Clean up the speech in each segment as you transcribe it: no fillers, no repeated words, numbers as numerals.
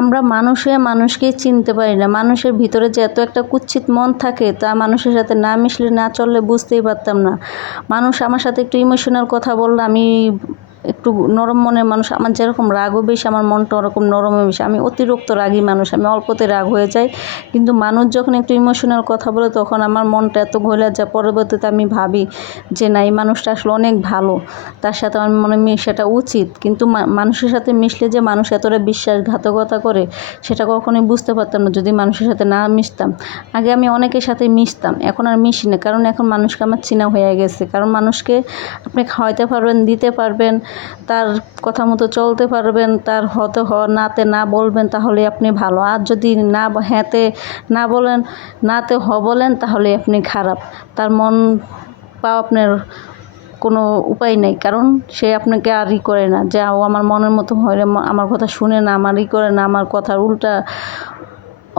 আমরা মানুষে মানুষকে চিনতে পারি না। মানুষের ভিতরে যে এত একটা কুৎসিত মন থাকে তা মানুষের সাথে না মিশলে না চললে বুঝতেই পারতাম না। মানুষ আমার সাথে একটু ইমোশনাল কথা বললে আমি একটু নরম মনের মানুষ, আমার যেরকম রাগও বেশি আমার মনটা ওরকম নরমও বেশি। আমি অতিরিক্ত রাগী মানুষ, আমি অল্পতে রাগ হয়ে যাই। কিন্তু মানুষ যখন একটু ইমোশনাল কথা বলে তখন আমার মনটা এত ঘোলা যায়, পরবর্তীতে আমি ভাবি যে না, এই মানুষটা আসলে অনেক ভালো, তার সাথে আমার মনে মেশাটা উচিত। কিন্তু মানুষের সাথে মিশলে যে মানুষ এতটা বিশ্বাসঘাতকতা করে সেটা কখনোই বুঝতে পারতাম না যদি মানুষের সাথে না মিশতাম। আগে আমি অনেকের সাথে মিশতাম, এখন আর মিশি না, কারণ এখন মানুষকে আমার চেনা হয়ে গেছে। কারণ মানুষকে আপনি খাওয়াইতে পারবেন, দিতে পারবেন, তার কথা মতো চলতে পারবেন, তার হতে নাতে না বলবেন তাহলে আপনি ভালো। আর যদি না হ্যাঁতে না বলেন, নাতে বলেন তাহলে আপনি খারাপ। তার মন পাও আপনার কোনো উপায় নেই, কারণ সে আপনাকে আর করে না যে ও আমার মনের মতো হয়, আমার কথা শুনে না, আমার করে না, আমার কথার উল্টা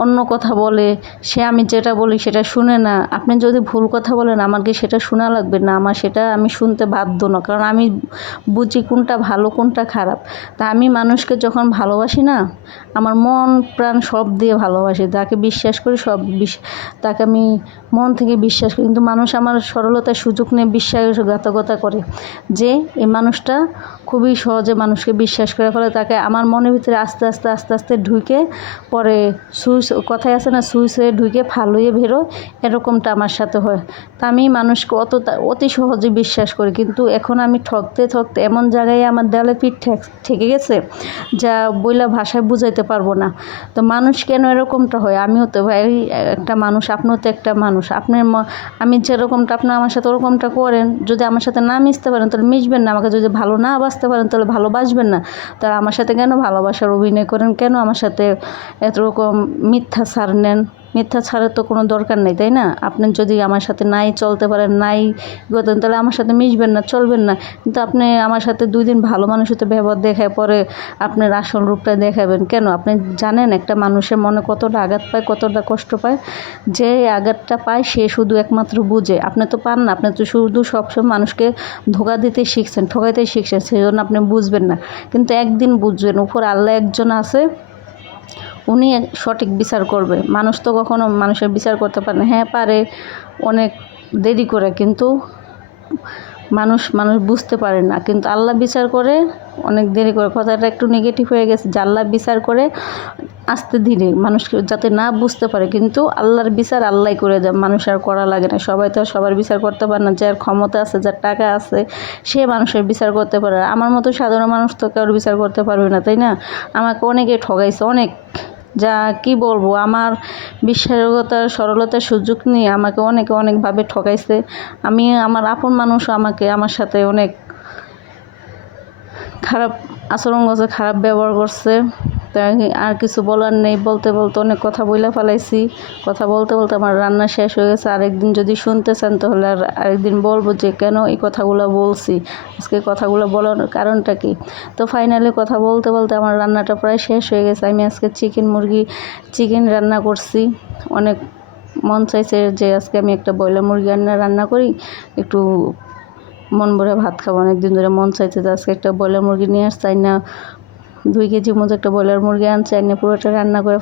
অন্য কথা বলে, সে আমি যেটা বলি সেটা শুনে না। আপনি যদি ভুল কথা বলেন আমার কি সেটা শোনা লাগবে না? আমার সেটা আমি শুনতে বাধ্য না, কারণ আমি বুঝি কোনটা ভালো কোনটা খারাপ। তা আমি মানুষকে যখন ভালোবাসি না, আমার মন প্রাণ সব দিয়ে ভালোবাসি, তাকে বিশ্বাস করি, তাকে আমি মন থেকে বিশ্বাস করি। কিন্তু মানুষ আমার সরলতার সুযোগ নিয়ে বিশ্বাসঘাতকতা করে, যে এই মানুষটা খুবই সহজে মানুষকে বিশ্বাস করে ফেলে, তাকে আমার মনের ভিতরে আস্তে আস্তে আস্তে আস্তে ঢুকে পরে কথায় আছে না, সুইচ হয়ে ঢুকে ফাল হয়ে বেরোয়, এরকমটা আমার সাথে হয়। তা আমি মানুষকে অতি সহজে বিশ্বাস করি, কিন্তু এখন আমি ঠকতে ঠকতে এমন জায়গায় আমার দেয়ালে পিঠ ঠেকে গেছে যা বইলা ভাষায় বুঝাইতে পারবো না। তো মানুষ কেন এরকমটা হয়? আমিও তো ভাই একটা মানুষ, আপনিও তো একটা মানুষ। আমি যেরকমটা আপনি আমার সাথে ওরকমটা করেন, যদি আমার সাথে না মিশতে পারেন তাহলে মিশবেন না। আমাকে যদি ভালো না বাসতে পারেন তাহলে ভালোবাসবেন না। তাহলে আমার সাথে কেন ভালোবাসার অভিনয় করেন? কেন আমার সাথে এরকম মিথ্যা ছাড় নেন? মিথ্যা ছাড়ের তো কোনো দরকার নেই, তাই না? আপনি যদি আমার সাথে নাই চলতে পারেন, নাই করতেন, তাহলে আমার সাথে মিশবেন না, চলবেন না। কিন্তু আপনি আমার সাথে 2 দিন ভালো মানুষের সাথে ব্যবহার দেখায় পরে আপনার আসল রূপটা দেখাবেন কেন? আপনি জানেন একটা মানুষের মনে কতটা আঘাত পায়, কতটা কষ্ট পায়? যে আঘাতটা পায় সে শুধু একমাত্র বুঝে। আপনি তো পান না, আপনি তো শুধু সবসময় মানুষকে ধোঁকা দিতে শিখছেন, ঠকাইতে শিখছেন, সেই জন্য আপনি বুঝবেন না। কিন্তু একদিন বুঝবেন, উপর আল্লাহ একজন আছে, উনি সঠিক বিচার করবে। মানুষ তো কখনো মানুষের বিচার করতে পারে না। হ্যাঁ পারে, অনেক দেরি করে, কিন্তু মানুষ বুঝতে পারে না। কিন্তু আল্লাহ বিচার করে অনেক দেরি করে। কথাটা একটু নেগেটিভ হয়ে গেছে যে আল্লাহ বিচার করে আস্তে ধীরে, মানুষকে যাতে না বুঝতে পারে। কিন্তু আল্লাহর বিচার আল্লাহই করে দেয়, মানুষ আর করা লাগে না। সবাই তো সবার বিচার করতে পারে না। যার ক্ষমতা আছে, যার টাকা আছে, সে মানুষের বিচার করতে পারে। আমার মতো সাধারণ মানুষ তো কারোর বিচার করতে পারবে না, তাই না? আমাকে অনেকে ঠকাইছে, অনেক, যা কি বলবো। আমার বিশ্বাসঘাতকতার সরলতার সুযোগ নিয়ে আমাকে অনেকভাবে ঠকাইছে। আমার আপন মানুষও আমার সাথে অনেক খারাপ আচরণ করছে, খারাপ ব্যবহার করছে। তাই আর কিছু বলার নেই। বলতে অনেক কথা বইলা ফেলাইছি। কথা বলতে আমার রান্না শেষ হয়ে গেছে। আরেকদিন যদি শুনতে চান তাহলে আরেকদিন বলবো যে কেন এই কথাগুলো বলছি, আজকে কথাগুলো বলার কারণটা কি। তো ফাইনালি কথা বলতে আমার রান্নাটা প্রায় শেষ হয়ে গেছে। আমি আজকে চিকেন রান্না করছি। অনেক মন চাইছে যে আজকে আমি একটা ব্রয়লার মুরগি রান্না করি, একটু মন ভরে ভাত খাবো। অনেকদিন ধরে মন চাইছে, যে আজকে একটা ব্রয়লার মুরগি নিয়ে আসছে, 2 কেজির মতো একটা ব্রয়লার মুরগি আনছে, পুরোটা রান্না করে